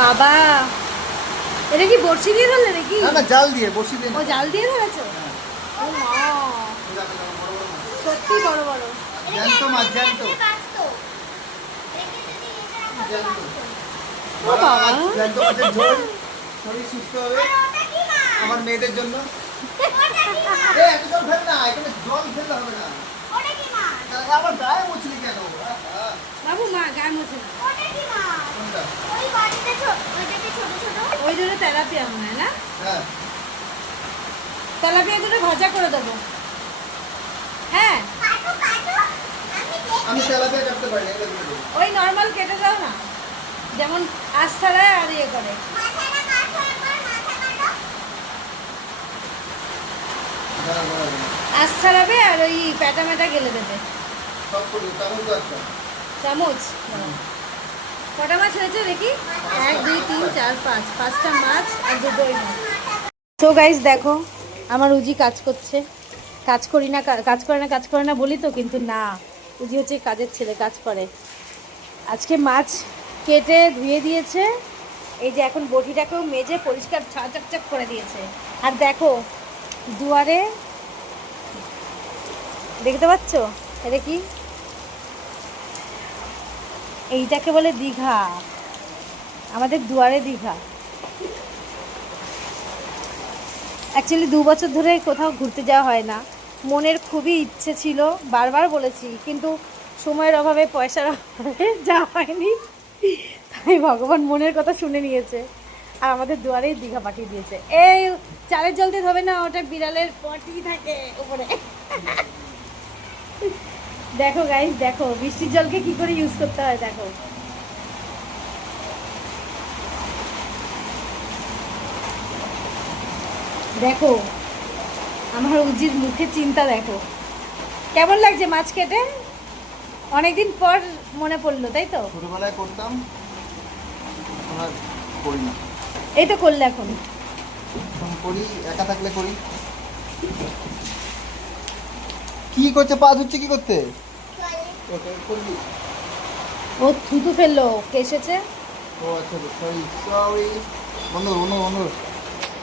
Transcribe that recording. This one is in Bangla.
বাবা, এটা কি বড়শি দিয়ে ধরলে নাকি? না না, জাল দিয়ে, বড়শি দিয়ে। ও জাল দিয়ে ধরেছো? ও মা, সত্যি বড় বড় জ্যান্ত মাছ, জ্যান্ত। ও বাবা, জ্যান্ত মাছের ঝোল, শরীর সুস্থ হবে আমার মেয়েদের জন্য। এত জল ফেল না, এখানে জল ফেললে হবে না। আবার গায়ে মুছলি কেন? বাবু মা গায়ে মোছে না। কোনটা? ওই ধরে তেলাপিয়া মনে হয় না? হ্যাঁ, তেলাপিয়া ধরে ভাজা করে দেবো। হ্যাঁ, আমি তেলাপিয়া কাটতে পারি না, এগুলো দিয়ে দেবো। ওই নর্মাল কেটে দাও না, যেমন আঁশ ছাড়ায় আর ইয়ে করে। দাঁড়া, দাঁড়া, দাঁড়া। আঁশ ছাড়াবে আর ওই প্যাটা ম্যাটা গেলে দেবে। সব করে চামচ দরকার। চামচ কটা মাছ হয়েছে দেখি? 1 2 3 4 5, 5টা মাছ আর দুটোই মাছ। তো গাইস দেখো, আমার উজি কাজ করছে। কাজ করি না, কাজ করে না বলি তো, কিন্তু না, উজি হচ্ছে কাজের ছেলে, কাজ করে। আজকে মাছ কেটে ধুয়ে দিয়েছে, এই যে এখন বটিটাকেও মেজে পরিষ্কার চকচক করে দিয়েছে। আর দেখো দুয়ারে, দেখতে পাচ্ছ এটা কি? এইটাকে বলে দীঘা, আমাদের দুয়ারে দীঘা। অ্যাকচুয়ালি 2 বছর ধরে কোথাও ঘুরতে যাওয়া হয় না। মনের খুবই ইচ্ছে ছিল, বারবার বলেছি, কিন্তু সময়ের অভাবে, পয়সার অভাবে যাওয়া হয়নি। তাই ভগবান মনের কথা শুনে নিয়েছে আর আমাদের দুয়ারেই দীঘা পাঠিয়ে দিয়েছে। এই চালের জল দিয়ে ধোবে না, ওটা বিড়ালের পটি থাকে উপরে। দেখো গাইস, দেখো বৃষ্টির জলকে কি করে ইউজ করতে হয়। দেখো দেখো আমার উজির মুখে চিন্তা দেখো। কেমন লাগছে মাছ কেটে? অনেকদিন পর মনে পড়লো, তাই তো? ছোটবেলায় করতাম, এখন আর করি না। এই তো করলে এখন। এখন করি, একা থাকলে করি। কি করছে, পা ধুচ্ছে কি করতে? করবি? ও থুতু ফেললো, কে এসেছে? ও আচ্ছা, সরি সরি, বন্ধু বন্ধু বন্ধু।